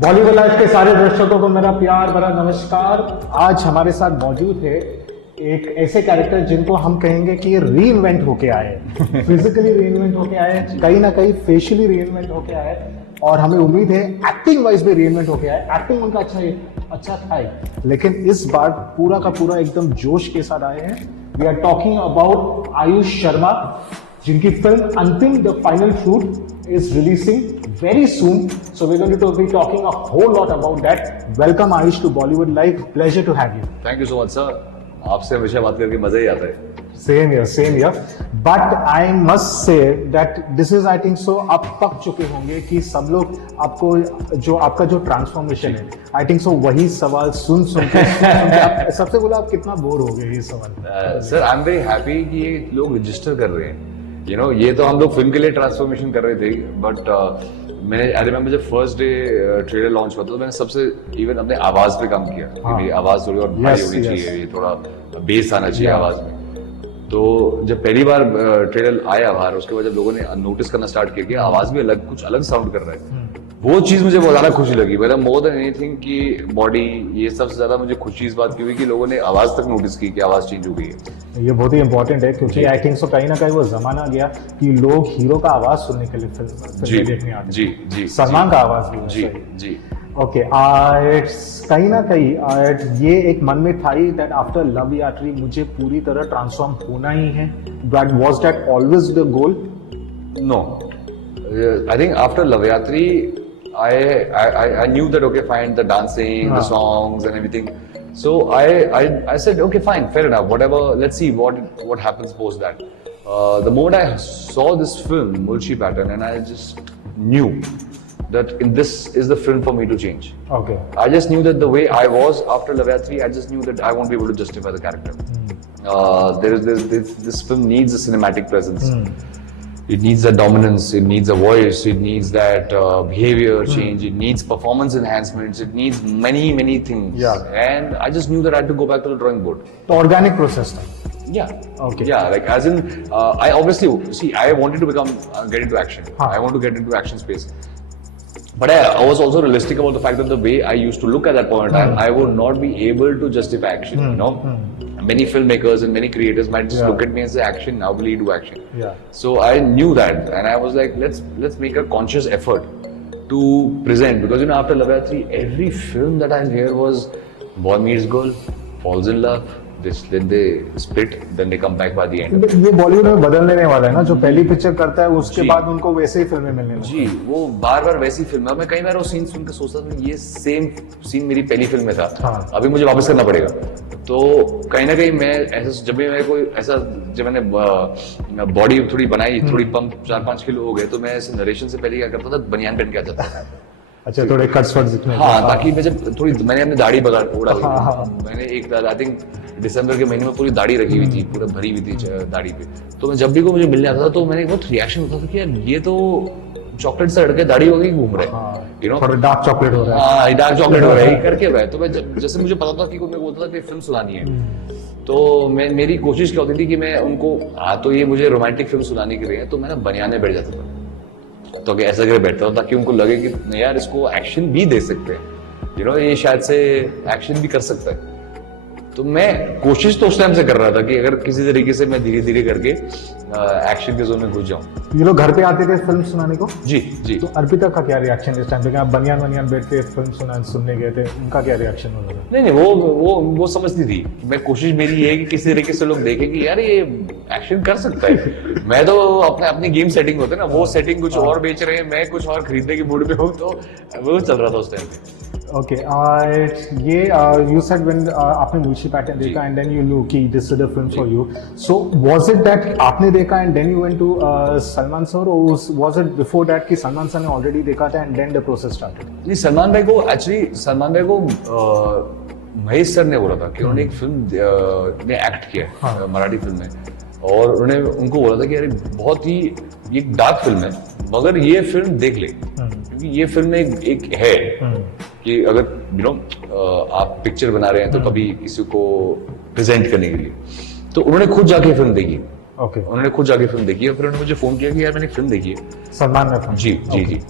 Bollywood life के सारे दर्शकों को मेरा प्यार भरा नमस्कार। आज हमारे साथ मौजूद है एक ऐसे कैरेक्टर जिनको हम कहेंगे कि ये रीइन्वेंट होके आए, फिजिकली रीइन्वेंट होके आए, कहीं ना कहीं फेशियली रीइन्वेंट होके आए, और हमें उम्मीद है एक्टिंग वाइज भी रीइन्वेंट होके आए। एक्टिंग उनका अच्छा था ही, लेकिन इस बार पूरा का पूरा एकदम जोश के साथ आए हैं। We are talking about Ayush Sharma, जिनकी film Antim the final truth is releasing very soon, so we're going to be talking a whole lot about that. Welcome Ayush to Bollywood Live. Pleasure to have you. Thank you so much, sir. आपसे हमेशा बात करके मजा ही आता है। Same here. But I must say that this is, I think so, आप पक चुके होंगे कि सब लोग आपको जो आपका जो ट्रांसफॉर्मेशन है, I think so वही सवाल सुन के सबसे बोला आप कितना बोर हो गए ये सवाल? Sir I am very happy कि ये लोग रजिस्टर कर रहे हैं। यू नो ये तो हम लोग फिल्म के लिए ट्रांसफॉर्मेशन कर रहे थे, बट मैंने आई रिमेम्बर जब फर्स्ट डे ट्रेलर लॉन्च हुआ था तो मैंने सबसे इवन अपने आवाज पे काम किया कि मेरी आवाज थोड़ी और भारी होनी चाहिए, ये थोड़ा बेस आना चाहिए आवाज में। तो जब पहली बार ट्रेलर आया बाहर, उसके बाद जब लोगों ने नोटिस करना स्टार्ट किया कि आवाज भी अलग कुछ अलग साउंड कर रहा है, वो चीज मुझे बहुत ज्यादा खुशी लगी। मतलब मोर देन एनीथिंग कि बॉडी, ये सबसे ज्यादा मुझे खुशी इस बात की हुई कि लोगों ने आवाज तक नोटिस की कि आवाज चेंज हो गई है। ये बहुत ही इंपॉर्टेंट है, क्योंकि आई थिंक सो कहीं ना कहीं वो जमाना गया कि लोग हीरो का आवाज सुनने के लिए फिल्म देखने आते। जी सलमान का आवाज भी जी ओके। कहीं ना कहीं ये एक मन में था ही दैट आफ्टर लव यात्री मुझे पूरी तरह ट्रांसफॉर्म होना ही है। That was that always the goal? No, I think after Loveyatri I knew that okay fine, the dancing, the songs and everything. So I said okay fine, fair enough, whatever, let's see what happens post that. The moment I saw this film Mulchi Pattern, and I just knew that this is the film for me to change. Okay. I just knew that the way I was after Lavayatri, I just knew that I won't be able to justify the character. This film needs a cinematic presence. It needs that dominance, it needs a voice, it needs that behavior change, it needs performance enhancements, it needs many things. Yeah. And I just knew that I had to go back to the drawing board. The organic process था. Yeah. Okay. Yeah, like as in, I obviously, see, I wanted to get into action. I want to get into action space. But I was also realistic about the fact that the way I used to look at that point in time, I would not be able to justify action, you know. Many filmmakers and many creators might just look at me and say, action, now will you do action? Yeah. So I knew that, and I was like, let's make a conscious effort to present, because you know after Lavayatri, every film that I hear was boy meets girl, falls in love, then they split, then they come back by the end. ये बॉलीवुड में बदलने वाला है ना, जो पहली picture करता है उसके बाद उनको वैसे ही फिल्में मिलने लगती जी, वो बार वैसी फिल्म है। मैं कई बार वो सीन सुन के सोचता था ये सेम सीन मेरी पहली फिल्म में था, अभी मुझे वापस करना पड़ेगा। तो कहीं ना कहीं मैं ऐसा, जब भी मैं कोई ऐसा, जब मैंने बॉडी थोड़ी बनाई, थोड़ी पंप 4-5 किलो हो गए, तो मैं ऐसे नरेशन से पहले क्या करता था, बनियान पहन के आ जाता था। अच्छा, थोड़े कट्स वट्स दिखने। हाँ, ताकि मैं जब मैंने अपनी दाढ़ी उड़ा ली। मैंने एक आई थिंक दिसंबर के महीने में पूरी दाढ़ी रखी हुई थी, पूरा भरी हुई थी दाढ़ी पे। तो मैं जब भी कोई मुझे मिल जाता था तो मैंने बहुत रिएक्शन होता था कि यार ये तो चॉकलेट से हटके दाढ़ी हो गई घूम रहे हैं, यू नो, डार्क चॉकलेट हो रहा है। हाँ, डार्क चॉकलेट हो रहा है करके हुआ है। तो मैं जैसे मुझे पता था कि कोई मेरे को बोलता था कि फिल्म सुनानी है, तो मेरी कोशिश क्या होती थी कि मैं उनको, तो ये मुझे रोमांटिक फिल्म सुनाने के लिए है, तो मैं ना बनियान में बैठ जाता था, तो ऐसा करके बैठता था ताकि उनको लगे कि यार इसको एक्शन भी दे सकते हैं, यू नो, ये शायद से एक्शन भी कर सकता है। तो मैं कोशिश तो उस टाइम से कर रहा था कि अगर किसी तरीके से मैं धीरे धीरे करके एक्शन के जोन में घुस जाऊं। ये लोग घर पे आते थे फिल्म सुनाने को? जी। तो अर्पिता का क्या रिएक्शन इस टाइम पे? आप बनियान बैठ के फिल्म सुनने गए थे, उनका क्या रिएक्शन होता था? नहीं, वो समझती थी। मैं कोशिश मेरी ये है कि किसी तरीके से लोग देखें कि यार ये एक्शन कर सकता है। मैं तो अपनी गेम सेटिंग होते ना, वो सेटिंग कुछ और बेच रहे हैं, मैं कुछ और खरीदने की मूड में हूँ, तो वो चल रहा था उस टाइम पे। Okay, ये you said when आपने मुल्ची पैटर्न देखा and then you knew कि this is the film for you. So was it that आपने देखा and then you went to Salman sir, or was it before that कि Salman sir ने already देखा था and then the process started? नहीं, सलमान भाई को महेश सर ने बोला था कि उन्होंने एक फिल्म में एक्ट किया, मराठी फिल्म में, और उन्होंने उनको बोला था कि यार बहुत ही ये डार्क फिल्म है, मगर ये फिल्म देख ले, क्योंकि ये फिल्म एक है कि अगर यू नो आप पिक्चर बना रहे हैं तो कभी किसी को प्रेजेंट करने के लिए, तो उन्होंने खुद जाके फिल्म देखी। उन्होंने खुद जाके फिल्म देखी और फिर उन्होंने मुझे फोन किया कि यार मैंने फिल्म देखी है, सलमान ने। जी।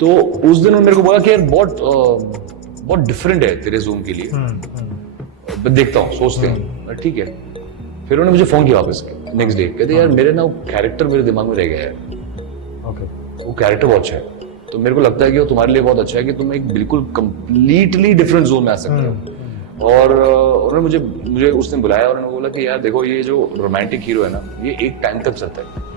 तो उस दिन उन्होंने मेरे को बोला कि यार बहुत डिफरेंट है तेरे जोन के लिए, मैं देखता हूँ, सोचते हैं, ठीक है। फिर उन्होंने मुझे फोन किया वापस नेक्स्ट डे, कहते यार मेरे ना वो कैरेक्टर मेरे दिमाग में रह गया है, वो कैरेक्टर बहुत अच्छा है, तो मेरे को लगता है कि वो तुम्हारे लिए बहुत अच्छा है कि तुम एक बिल्कुल कंप्लीटली डिफरेंट जोन में आ सकते हो। और उन्होंने मुझे उसने बुलाया और उन्होंने बोला कि यार देखो ये जो रोमांटिक हीरो है ना, ये एक टाइम तक चलता है,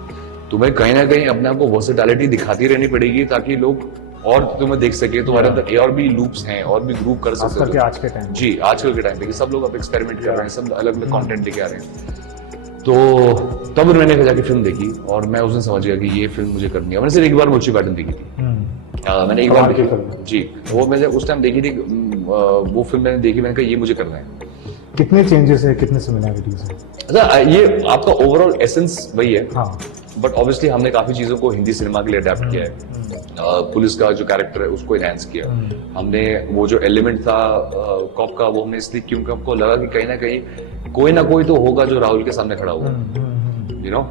तुम्हें कहीं ना कहीं अपने आप को वर्सेटैलिटी दिखाती रहनी पड़ेगी ताकि लोग और तुम्हें देख सके, तुम्हारे अंदर और भी लूप्स हैं और भी ग्रुप कर सकते हो आज के टाइम जी, आजकल के टाइम पे सब लोग अब एक्सपेरिमेंट कर रहे हैं, सब अलग अलग कंटेंट लेके आ रहे हैं। तो तब मैंने जाके फिल्म देखी और मैं उस दिन समझ गया कि ये फिल्म मुझे करनी है। मैंने सिर्फ एक बार मुंशी पैटर्न देखी थी, मैंने एक बार देखी जी, वो मैंने उस टाइम देखी थी, वो फिल्म मैंने देखी, मैंने कहा ये मुझे करना है। कितने चेंजेस है, कितने सिमिलैरिटीज है? अच्छा, ये आपका ओवरऑल एसेंस वही है, हाँ, बट ऑब्वियसली हमने काफी चीजों को हिंदी सिनेमा के लिए अडेप्ट किया है। पुलिस का जो कैरेक्टर है उसको एनहांस किया हमने, वो जो एलिमेंट था कॉप का, वो हमने इसलिए क्योंकि हमको लगा कि कहीं ना कहीं कोई ना कोई तो होगा जो राहुल के सामने खड़ा होगा, यू नो,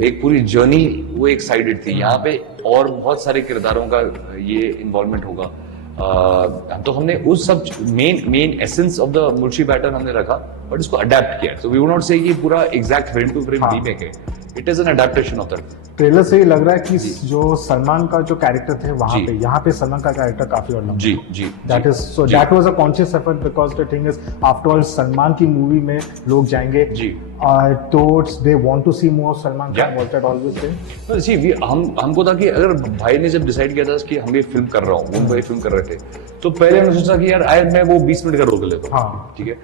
एक पूरी जर्नी वो एक साइडेड थी, यहाँ पे और बहुत सारे किरदारों का ये इन्वॉल्वमेंट होगा। तो हमने उस सब main essence of the Munshi pattern हमने रखा, बट इसको अडेप्ट किया। सो वी वुड नॉट से कि पूरा exact frame to frame remake है, it is an adaptation of that. Trailer से ही लग रहा है कि जो सलमान का जो कैरेक्टर थे वहां पे, यहाँ पे सलमान का कैरेक्टर काफी और लंबा, जी जी, that is so that was a conscious effort because the thing is after all Salman की मूवी में लोग जाएंगे जी, तो they want to see more Salman Khan, was that always thing? See हमको था कि अगर भाई ने जब डिसाइड किया था कि हम ये फिल्म कर रहा हूँ, वो ये फिल्म कर रहे थे, तो पहले हमने सोचा कि यार मैं वो 20 मिनट का रोक लेता हूँ, हाँ, ठीक है।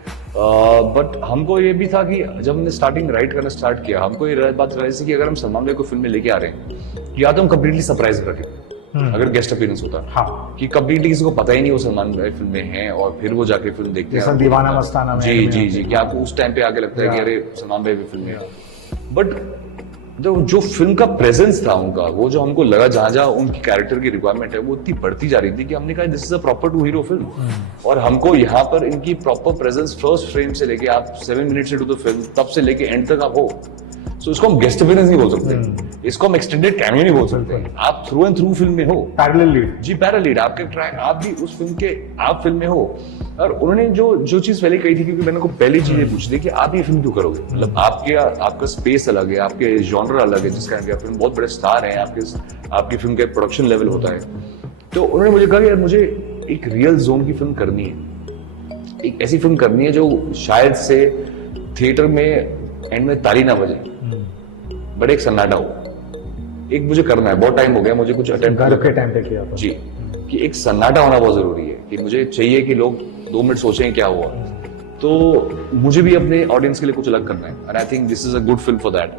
बट हमको ये भी था कि जब हमने स्टार्टिंग राइट करना स्टार्ट किया, हमको ये बात रियलाइज थी कि अगर हम सलमान भाई को फिल्म में लेके आ रहे हैं, या तो हम कंप्लीटली सरप्राइज रखें अगर गेस्ट अपीयरेंस होता है, हाँ, कि कंप्लीटली किसी को पता ही नहीं वो सलमान भाई फिल्म में हैं और फिर वो जाके फिल्म देखते हैं, दीवाना मस्ताना में, जी जी जी, कि आपको उस टाइम पे आके लगता है कि अरे सलमान भाई भी फिल्म में है। बट जो फिल्म का प्रेजेंस था उनका, वो जो हमको लगा जहां जहां उनकी कैरेक्टर की रिक्वायरमेंट है वो इतनी बढ़ती जा रही थी कि हमने कहा this is a proper two hero film. और हमको यहाँ पर इनकी प्रॉपर प्रेजेंस फर्स्ट फ्रेम से लेके आप 7 मिनट्स इनटू द फिल्म तब से लेके एंड तक आप हो। सो इसको हम गेस्ट अपीयरेंस नहीं बोल सकते, इसको हम एक्सटेंडेड कैमियो नहीं बोल सकते, आप थ्रू एंड थ्रू फिल्म में हो, पैरेलल लीड, जी पैरेलल लीड, आपके ट्रैक आप भी उस फिल्म के आप फिल्म में हो। और उन्होंने जो चीज पहले कही थी, क्योंकि मैंने को पहली चीज ये पूछी थी कि आप ये फिल्म क्यों करोगे, मतलब आपका स्पेस अलग है, आपके जॉनर अलग है, जिसका फिल्म बहुत बड़े स्टार हैं, आपकी फिल्म का प्रोडक्शन लेवल होता है। तो उन्होंने मुझे कहा कि यार मुझे एक रियल जोन की फिल्म करनी है, एक ऐसी फिल्म करनी है जो शायद से थिएटर में एंड में ताली ना बजे, बट एक सन्नाटा हो, एक मुझे करना है, बहुत टाइम हो गया मुझे कुछ अटेम्प्ट घर के टाइम पे किया था जी, कि एक सन्नाटा होना बहुत जरूरी है, कि मुझे चाहिए कि लोग 2 मिनट सोचें क्या हुआ, तो मुझे भी अपने ऑडियंस के लिए कुछ अलग करना है, and I think this is a good film for that.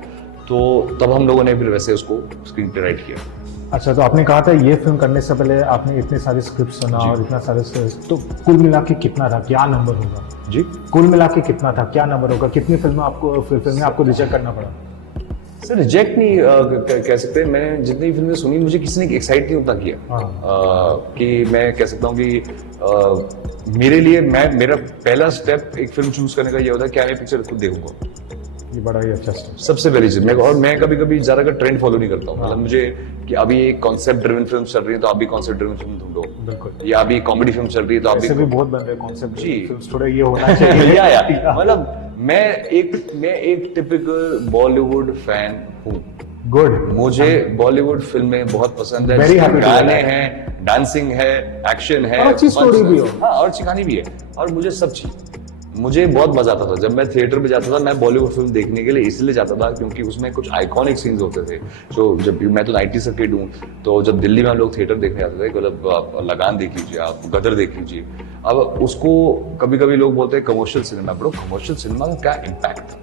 तो तब हम लोगों ने फिर वैसे उसको स्क्रीन पे राइट किया। अच्छा, तो आपने कहा था ये फिल्म करने से पहले आपने इतने सारे स्क्रिप्ट सुना और इतना सारे, तो कुल मिला के कितना था, क्या नंबर होगा जी? कुल मिला के कितना था, क्या नंबर होगा, कितनी फिल्में आपको रिजेक्ट करना पड़ा? सर रिजेक्ट नहीं कह सकते, मैंने जितनी फिल्में सुनी मुझे किसी ने एक्साइट नहीं उतना किया, कि मैं कह सकता हूँ कि मेरे लिए मेरा पहला स्टेप एक फिल्म चूज करने का ये होता है क्या मैं पिक्चर खुद देखूंगा, ये बड़ा ही अच्छा स्टेप, सबसे पहली चीज। और मैं कभी कभी ज्यादा का ट्रेंड फॉलो नहीं करता हूँ, मतलब मुझे कि अभी एक कॉन्सेप्ट ड्रिवन फिल्म चल रही है तो आप भी कॉन्सेप्ट ड्रिवन फिल्म ढूंढो, बिल्कुल, या अभी कॉमेडी फिल्म चल रही है तो आप भी बहुत बन रहे कॉन्सेप्ट जी, फिल्म्स थोड़ा ये होना चाहिए या मतलब मैं एक टिपिकल बॉलीवुड फैन हूँ। गुड, मुझे बॉलीवुड फिल्में बहुत पसंद है, गाने हैं, डांसिंग है, एक्शन है, और अच्छी स्टोरी भी हो, हाँ, और अच्छी कहानी भी है, और मुझे सब चाहिए। मुझे बहुत मजा आता था जब मैं थिएटर में जाता था, मैं बॉलीवुड फिल्म देखने के लिए इसलिए जाता था क्योंकि उसमें कुछ आइकॉनिक सीन्स होते थे। जो जब मैं तो 90 से किड हूँ, तो जब दिल्ली में हम लोग थिएटर देखने जाते थे, मतलब आप लगान देख लीजिए, आप गदर देख लीजिए, अब उसको कभी कभी लोग बोलते हैं कमर्शियल सिनेमा, बड़ो कमर्शियल सिनेमा का क्या इम्पैक्ट था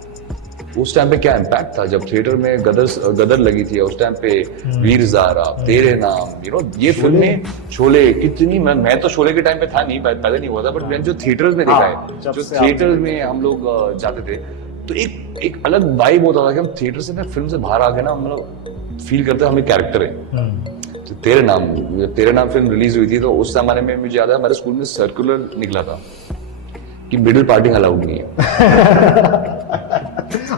उस टाइम पे, क्या इम्पैक्ट था जब थिएटर में गदर लगी थी उस टाम पे, वीर ज़ारा, तेरे नाम, यू नो, ये फिल्में, शोले, कितनी, मैं तो शोले के टाइम पे था नहीं, पहले नहीं हुआ था, बट मैंने जो थिएटर्स में देखा है, जो थिएटर में हम लोग जाते थे, तो एक अलग वाइब होता था कि हम थिएटर से फिल्म से बाहर आ गए ना, मतलब फील करते हम एक कैरेक्टर है। तो तेरे नाम फिल्म रिलीज हुई थी, तो उस जमाने में मुझे याद है हमारे स्कूल में सर्कुलर निकला था कि मिडिल पार्टिंग अलाउड नहीं है।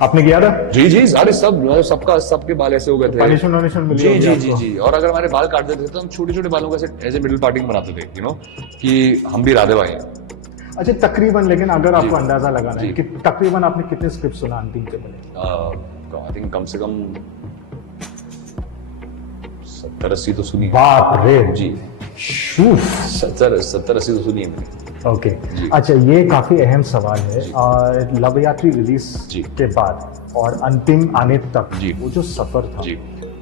आपने किया था जी जी, सारे सबका सबके बाल ऐसे हो गए थे। पनिशमेंट वनिशमेंट मिली जी होगी जी जी आपको? जी। और अगर हमारे बाल काट देते थे तो हम छोटे छोटे बालों का ऐसे मिडिल पार्टिंग बनाते थे, कि हम भी राधे भाई हैं। अच्छा तकरीबन, लेकिन अगर आपको अंदाजा लगाना है जी। कि तकरीबन आपने कितने स्क्रिप्ट सुना अंतिम के पहले? आई थिंक कम से कम 70-80 तो सुनी है। बाप रे जी, शूफ 70-80 तो सुनी है मैंने। ओके। जी। अच्छा ये काफी अहम सवाल है। लव यात्री रिलीज जी। के बाद और अंतिम आने तक जी। वो जो सफर था जी।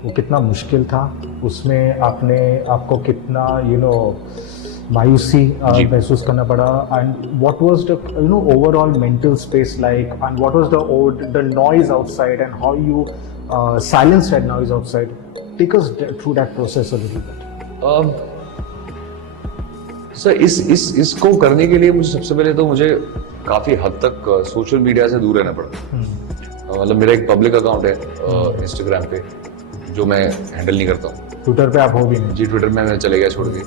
वो कितना मुश्किल था, उसमें आपको कितना मायूसी जी। महसूस करना पड़ा, and what was the overall mental space like, and what was the noise outside and how you silence that noise outside? Take us through that process a little bit. Sir इसको करने के लिए मुझे सबसे पहले तो मुझे काफी हद तक सोशल मीडिया से दूर रहना पड़ा। मतलब मेरा एक पब्लिक अकाउंट है इंस्टाग्राम पे, जो मैं हैंडल नहीं करता हूँ। ट्विटर पे आप हो भी नहीं? जी, ट्विटर में मैं चले गया छोड़ के।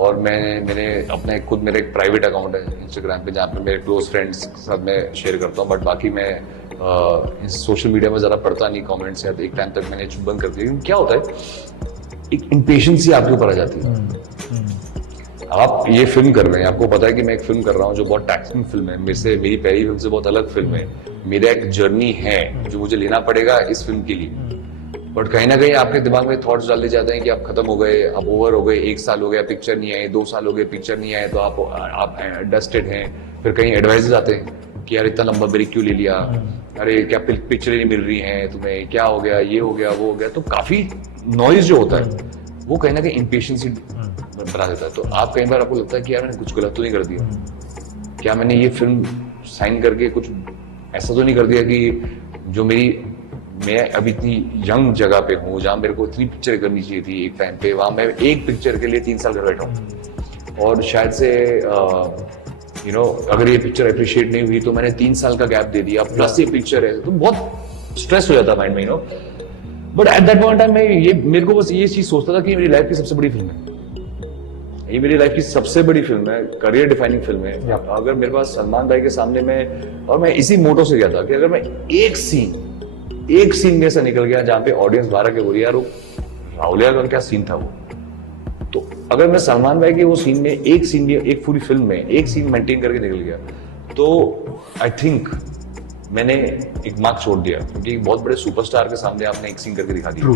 और मैंने अपने खुद मेरा एक प्राइवेट अकाउंट है इंस्टाग्राम पे, जहाँ पे मेरे क्लोज फ्रेंड्स के साथ मैं शेयर करता हूँ। बट बाकी मैं सोशल मीडिया में ज़्यादा पढ़ता नहीं कमेंट्स, या तो एक टाइम तक मैंने बंद कर दिया। क्या होता है, एक इम्पेशेंसी आपके ऊपर आ जाती है। आप ये फिल्म कर रहे हैं, आपको पता है कि मैं एक फिल्म कर रहा हूँ जो बहुत टैक्सिंग फिल्म है, मेरी पहली फिल्म से बहुत अलग फिल्म है, मेरा एक जर्नी है जो मुझे लेना पड़ेगा इस फिल्म के लिए। बट कहीं ना कहीं आपके दिमाग में थॉट्स डाल दिए जाते हैं कि आप खत्म हो गए, आप ओवर हो गए, 1 साल हो गया पिक्चर नहीं आए, 2 साल हो गए पिक्चर नहीं आए, तो आप डस्टेड हैं। फिर कहीं एडवाइजेस आते हैं कि यार इतना लंबा ब्रेक क्यों ले लिया, अरे क्या पिक्चर नहीं मिल रही है तुम्हें, क्या हो गया, ये हो गया वो हो गया। तो काफी नॉइज जो होता है वो कहीं ना कहीं इम्पेशेंसी बना देता है। तो आप कई बार आपको लगता है कि यार मैंने कुछ गलत तो नहीं कर दिया, क्या मैंने ये फिल्म साइन करके कुछ ऐसा तो नहीं कर दिया कि जो मैं अभी इतनी यंग जगह पे हूँ जहाँ मेरे को इतनी पिक्चर करनी चाहिए थी एक टाइम पे, वहां मैं एक पिक्चर के लिए 3 साल कर बैठा हूँ। और शायद से अगर ये पिक्चर अप्रिशिएट नहीं हुई तो मैंने 3 साल का गैप दे दिया, प्लस ये पिक्चर है, तो बहुत स्ट्रेस हो जाता माइंड में। But at that point time मेरे को बस ये चीज सोचता था कि मेरी लाइफ की सबसे बड़ी फिल्म है, ये मेरी लाइफ की सबसे बड़ी फिल्म है, करियर डिफाइनिंग फिल्म है। अगर मेरे पास सलमान भाई के सामने में, और मैं इसी मोटो से गया था कि अगर मैं एक सीन में से निकल गया जहां पे ऑडियंस बाहर के बोली यार वो राहुलिया का क्या सीन था वो, तो अगर मैं सलमान भाई के वो सीन में एक पूरी फिल्म में एक सीन मेंटेन करके निकल गया, तो आई थिंक मैंने एक मार्क छोड़ दिया, क्योंकि बहुत बड़े सुपरस्टार के सामने आपने एक सीन करके दिखा दिया।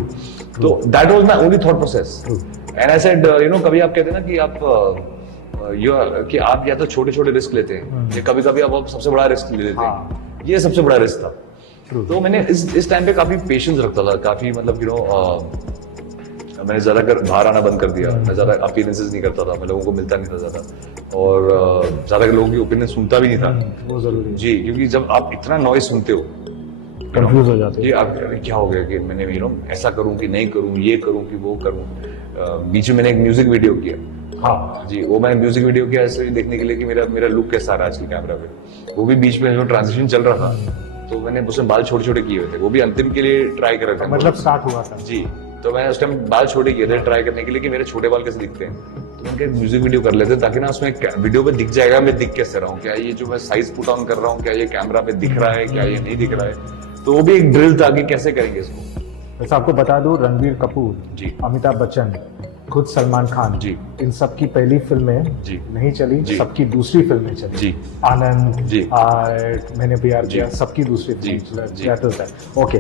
तो that was my only thought process. And I said कभी आप कहते हैं ना कि आप या तो छोटे छोटे रिस्क लेते हैं, या कभी कभी आप सबसे बड़ा रिस्क ले लेते हैं। ये सबसे बड़ा रिस्क था। तो मैंने इस टाइम पे काफी पेशेंस रखता था, काफी मतलब मैंने ज्यादा बाहर आना बंद कर दिया, मैं ज्यादा अपीयरेंसेस नहीं करता था, मैं लोगों को मिलता नहीं था ज्यादा, और ज्यादा लोगों की ओपिनियन सुनता भी नहीं था। वो जरूरी है जी, क्योंकि जब आप इतना नॉइज सुनते हो, कंफ्यूज हो जाते जी, आप क्या हो गया कि मैंने ऐसा करूं कि नहीं करूं, ये करूं कि वो करूं। बीच में मैंने एक म्यूजिक वीडियो किया। हाँ जी, वो मैंने म्यूजिक वीडियो किया ऐसे देखने के लिए कि मेरा लुक कैसा आ रहा है आज की कैमरा पे। वो भी बीच में जो ट्रांजिशन चल रहा था, तो मैंने उसमें बाल छोटे छोटे किए हुए थे, वो भी अंतिम के लिए ट्राई कर रहे थे, मतलब स्टार्ट हुआ था। जी। तो मैंने उस टाइम बाल छोटे किए थे ट्राई करने के लिए कि मेरे छोटे बाल कैसे दिखते हैं। तो मैंने कहा म्यूजिक वीडियो कर लेते ताकि ना उसमें वीडियो पे दिख जाएगा मैं दिख कैसे रहा हूँ, क्या ये जो मैं साइज पुट ऑन कर रहा हूँ क्या ये कैमरा पे दिख रहा है, क्या ये नहीं दिख रहा है। तो वो भी एक ड्रिल था कि कैसे करेंगे इसको। वैसे आपको बता दूं, रणबीर कपूर जी, अमिताभ बच्चन, खुद सलमान खान जी, इन सब की पहली फिल्में जी नहीं चली, जी, सबकी दूसरी फिल्में चली। जी, आनंद जी, मैंने प्यार किया, जी, सबकी दूसरी जी, फिल्म। जी। ओके।